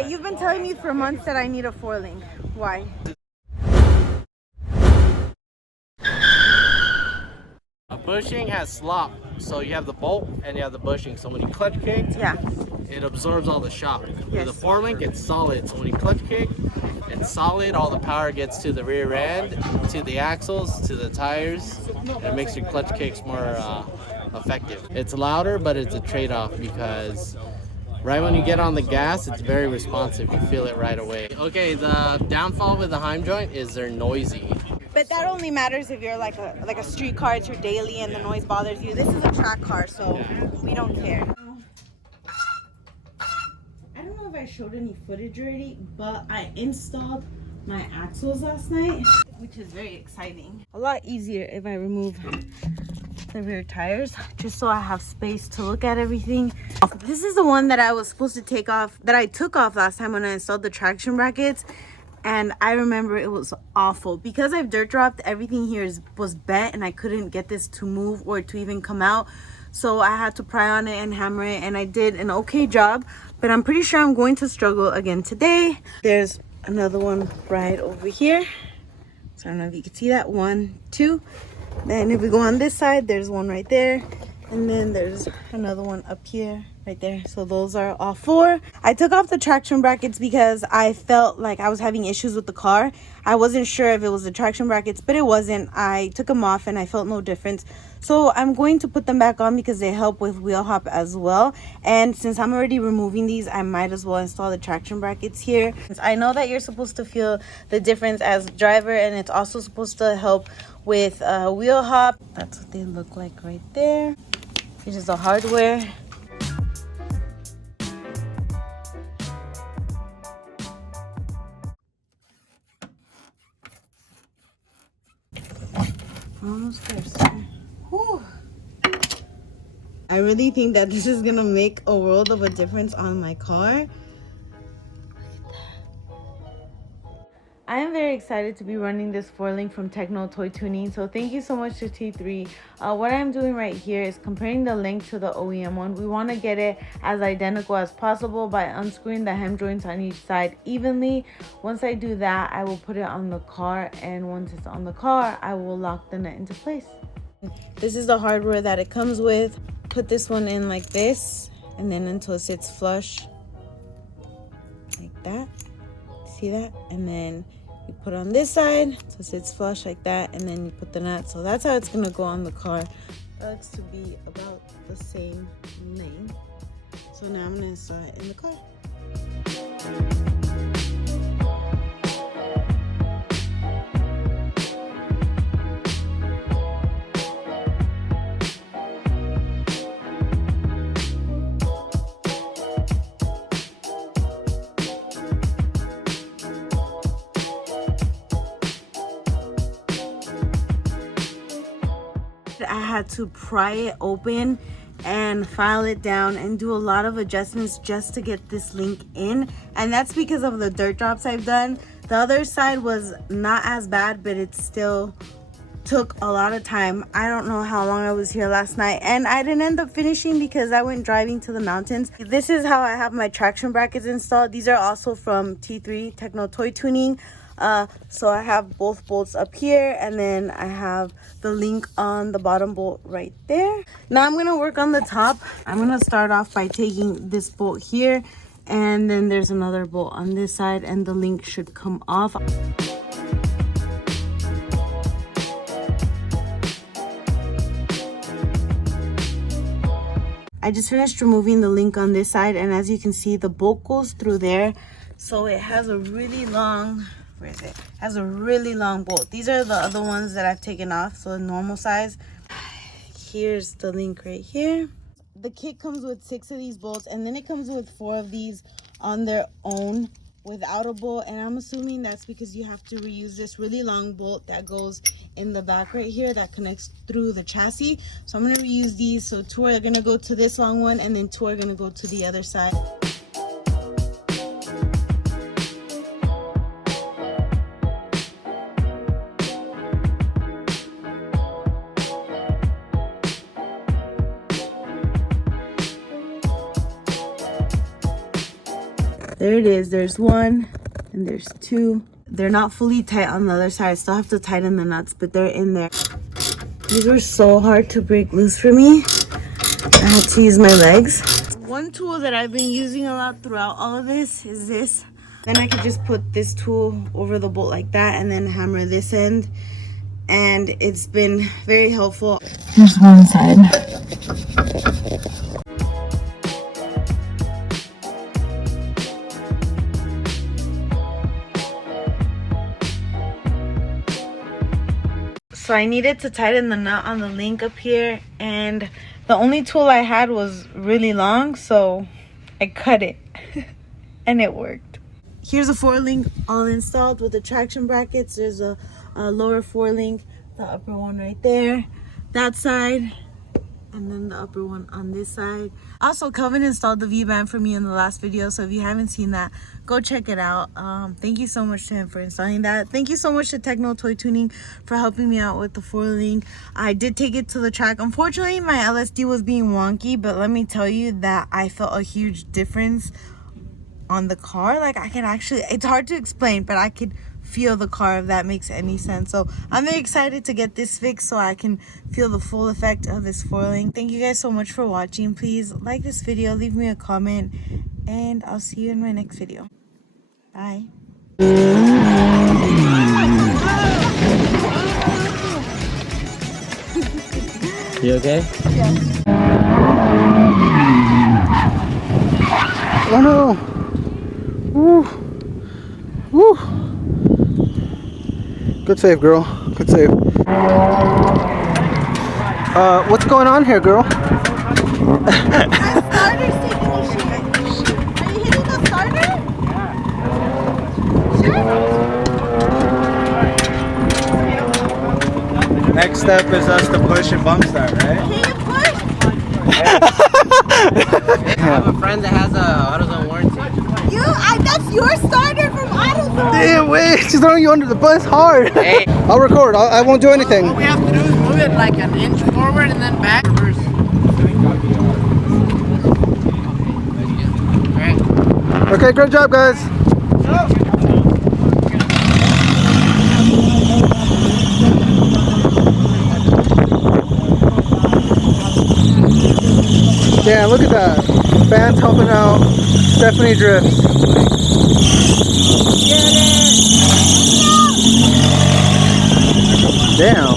Alright, you've been telling me for months that I need a 4-link. Why? A bushing has slop, so you have the bolt and you have the bushing. So when you clutch kick, Yeah. it absorbs all the shock. Yes. With the 4-link, it's solid. So when you clutch kick, it's solid. All the power gets to the rear end, to the axles, to the tires, and it makes your clutch kicks more effective. It's louder, but it's a trade-off because right when you get on the gas, it's very responsive. You feel it right away. Okay, the downfall with the Heim joint is they're noisy. But that only matters if you're like a street car, it's your daily and the noise bothers you. This is a track car, so we don't care. I don't know if I showed any footage already, but I installed my axles last night, which is very exciting. A lot easier if I remove the rear tires, just so I have space to look at everything. This is the one that I was supposed to take off, that I took off last time when I installed the traction brackets. And I remember it was awful because I've dirt dropped. Everything here was bent and I couldn't get this to move or to even come out. So I had to pry on it and hammer it, and I did an okay job, but I'm pretty sure I'm going to struggle again today. There's another one right over here. So I don't know if you can see that. 1, 2. Then if we go on this side, there's one right there. And then there's another one up here, right there. So those are all 4. I took off the traction brackets because I felt like I was having issues with the car. I wasn't sure if it was the traction brackets, but it wasn't. I took them off and I felt no difference. So I'm going to put them back on because they help with wheel hop as well. And since I'm already removing these, I might as well install the traction brackets here. I know that you're supposed to feel the difference as a driver, and it's also supposed to help with wheel hop. That's what they look like right there. This is the hardware. Almost there, sir. Whew. I really think that this is gonna make a world of a difference on my car. I am very excited to be running this 4-link from Techno Toy Tuning, so thank you so much to T3. What I'm doing right here is comparing the link to the OEM one. We want to get it as identical as possible by unscrewing the hem joints on each side evenly. Once I do that, I will put it on the car, and once it's on the car, I will lock the nut into place. This is the hardware that it comes with. Put this one in like this, and then until it sits flush like that. See that? And then you put on this side so it sits flush like that, and then you put the nut. So that's how it's gonna go on the car. It looks to be about the same length. So now I'm gonna install it in the car. I had to pry it open and file it down and do a lot of adjustments just to get this link in, and that's because of the dirt drops I've done. The other side was not as bad, but it still took a lot of time. I don't know how long I was here last night, and I didn't end up finishing because I went driving to the mountains. This is how I have my traction brackets installed. These are also from T3 Techno Toy Tuning. So I have both bolts up here, and then I have the link on the bottom bolt right there. Now I'm gonna work on the top. I'm gonna start off by taking this bolt here, and then there's another bolt on this side, and the link should come off. I just finished removing the link on this side, and as you can see, the bolt goes through there. So it has a really long, where is it? It has a really long bolt. These are the other ones that I've taken off, so normal size. Here's the link right here. The kit comes with 6 of these bolts, and then it comes with 4 of these on their own without a bolt, and I'm assuming that's because you have to reuse this really long bolt that goes in the back right here that connects through the chassis. So I'm going to reuse these. So 2 are going to go to this long one, and then 2 are going to go to the other side. There it is. There's one and there's two. They're not fully tight on the other side. I still have to tighten the nuts, but they're in there. These were so hard to break loose for me. I had to use my legs. One tool that I've been using a lot throughout all of this is this. Then I could just put this tool over the bolt like that and then hammer this end. And it's been very helpful. Here's one side. So I needed to tighten the nut on the link up here, and the only tool I had was really long, so I cut it and it worked. Here's a 4-link all installed with the traction brackets. There's a lower 4-link, the upper one right there, that side, and then the upper one on this side. Also, Kelvin installed the V-band for me in the last video, so if you haven't seen that, go check it out. Thank you so much to him for installing that. Thank you so much to Techno Toy Tuning for helping me out with the 4-link. I did take it to the track. Unfortunately, my LSD was being wonky, but let me tell you that I felt a huge difference on the car. Like, I can actually, it's hard to explain, but I could feel the car, if that makes any sense. So I'm very excited to get this fixed so I can feel the full effect of this 4-link. Thank you guys so much for watching. Please like this video, leave me a comment, and I'll see you in my next video. Bye. You okay? Yeah. Oh no! Woo! Woo! Good save, girl. Good save. What's going on here, girl? My starter's taking a shit. Are you hitting the starter? Sure. Next step is us to push and bump start, right? Can you push? I have a friend that has a AutoZone warranty. That's your starter from AutoZone. Damn, wait, she's throwing you under the bus hard. Hey. I'll record. I won't do anything. All we have to do is move it like an inch forward and then back. Reverse. Alright. Okay, great job, guys. Yeah, look at that. Fans helping out. Stephanie drifts. Damn.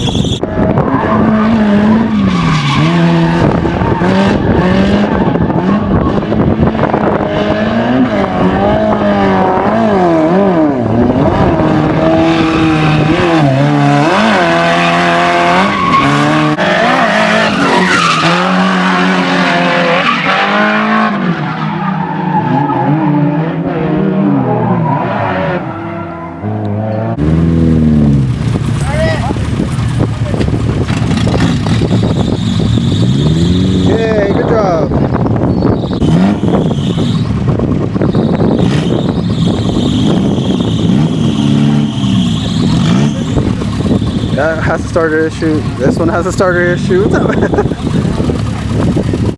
Yay, good job. That has a starter issue. This one has a starter issue.